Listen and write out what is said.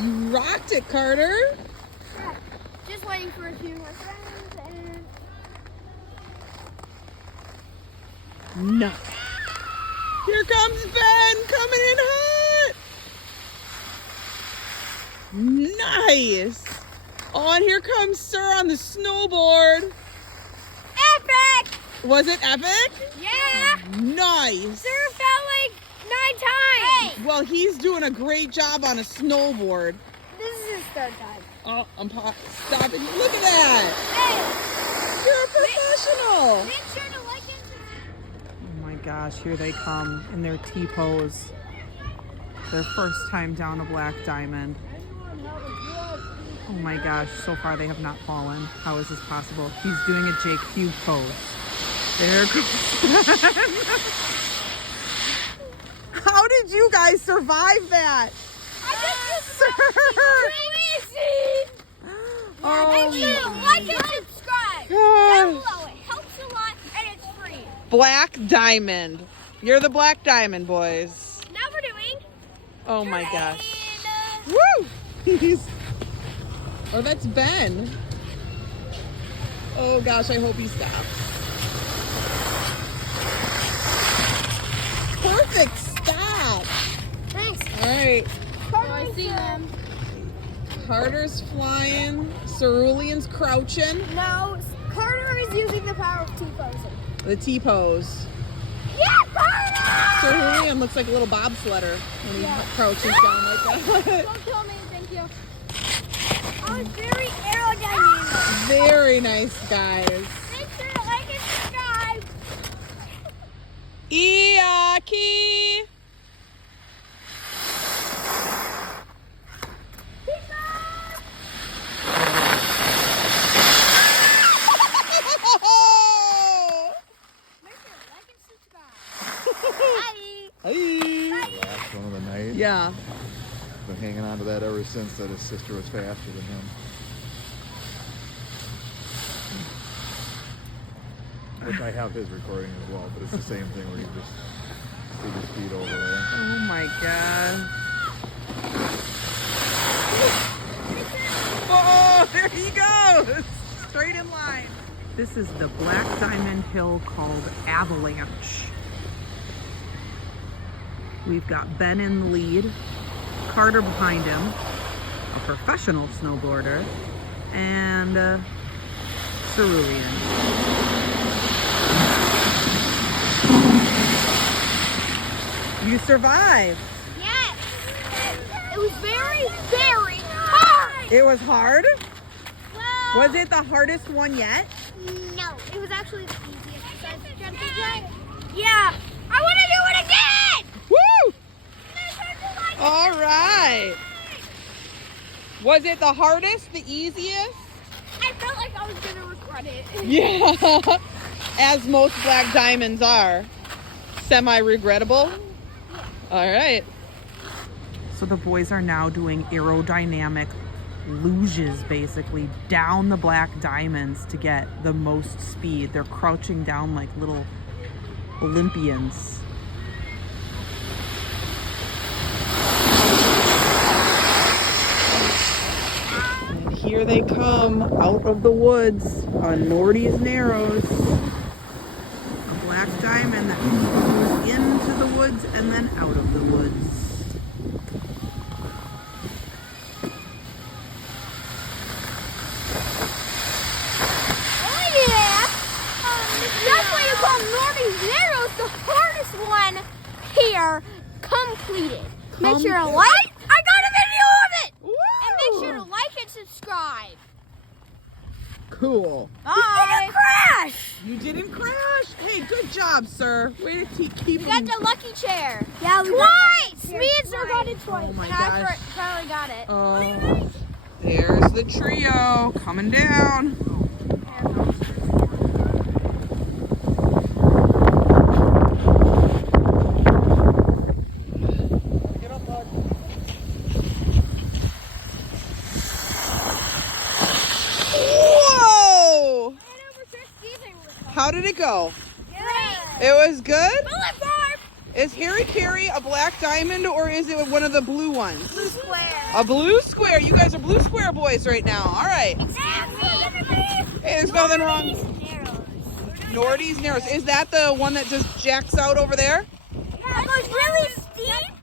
You rocked it, Carter. Yeah. Just waiting for a few more friends and... Nice. Here comes Ben coming in hot. Nice. Oh, and here comes Sir on the snowboard. Epic! Was it epic? Yeah! Nice. Sir fell like 9 times! Hey! Well, he's doing a great job on a snowboard. This is his 3rd time. Oh, I'm stopping. Look at that. Hey! You're a professional. Make sure to like it. Oh my gosh, here they come in their T-pose. Their first time down a black diamond. Oh my gosh, so far they have not fallen. How is this possible? He's doing a Jake Hugh pose. There goes How did you guys survive that? Sir! Make sure to like and subscribe down below. It helps a lot and it's free. Black diamond. You're the black diamond, boys. Now we're doing... Oh my gosh. Woo! He's... Oh, that's Ben. Oh gosh, I hope he stops. Perfect stop. Thanks. All right. Oh, I see them. Carter's flying. Cerulean's crouching. No, Carter is using the power of T-posing. The T-pose. Yeah, Carter! Cerulean looks like a little bobsledder when he crouches down like that. Don't kill me, thank you. Oh, it's very aerodynamic. Very nice, guys. Make sure to like and subscribe. Iaki! Peace out. Make sure to like and subscribe. Bye. Hey. Last one of the night. Yeah. Been hanging on to that ever since, that his sister was faster than him. Which I have his recording as well, but it's the same thing where you just see the speed over there. Oh my god. Oh, there he goes! Straight in line. This is the Black Diamond Hill called Avalanche. We've got Ben in the lead, Carter behind him, a professional snowboarder, and Cerulean. You survived. Yes. It was very, very hard. It was hard? Well, Was it the hardest one yet? no, it was actually the easiest besides the jumping jack. Yeah. I want to do it again. Woo! Make sure to like All right. Was it the hardest, the easiest? I felt like I was going to regret it. Yeah. As most black diamonds are. Semi-regrettable. All right. So the boys are now doing aerodynamic luges, basically, down the black diamonds to get the most speed. They're crouching down like little Olympians. And here they come out of the woods on Nordy's Narrows. A black diamond that goes into the woods and then out of the woods. Oh yeah! That's why you call Nordy's Narrows the hardest one here completed. Make sure to like. I got a video of it! And make sure to like and subscribe. Cool. Bye! Crash! You didn't crash. Hey, good job, sir. Way to keep We got him. the lucky chair. Yeah, we twice! Me and Sir got it twice. Oh my and I gosh. finally got it. Oh, there's the trio coming down. Whoa! How did it go? Great! It was good? Bullet farm! Is Harry Carey a black diamond or is it one of the blue ones? Blue square. A blue square. You guys are blue square boys right now. All right. Hey, there's nothing wrong. Nordy's Narrows. Is that the one that just jacks out over there? Yeah, it goes really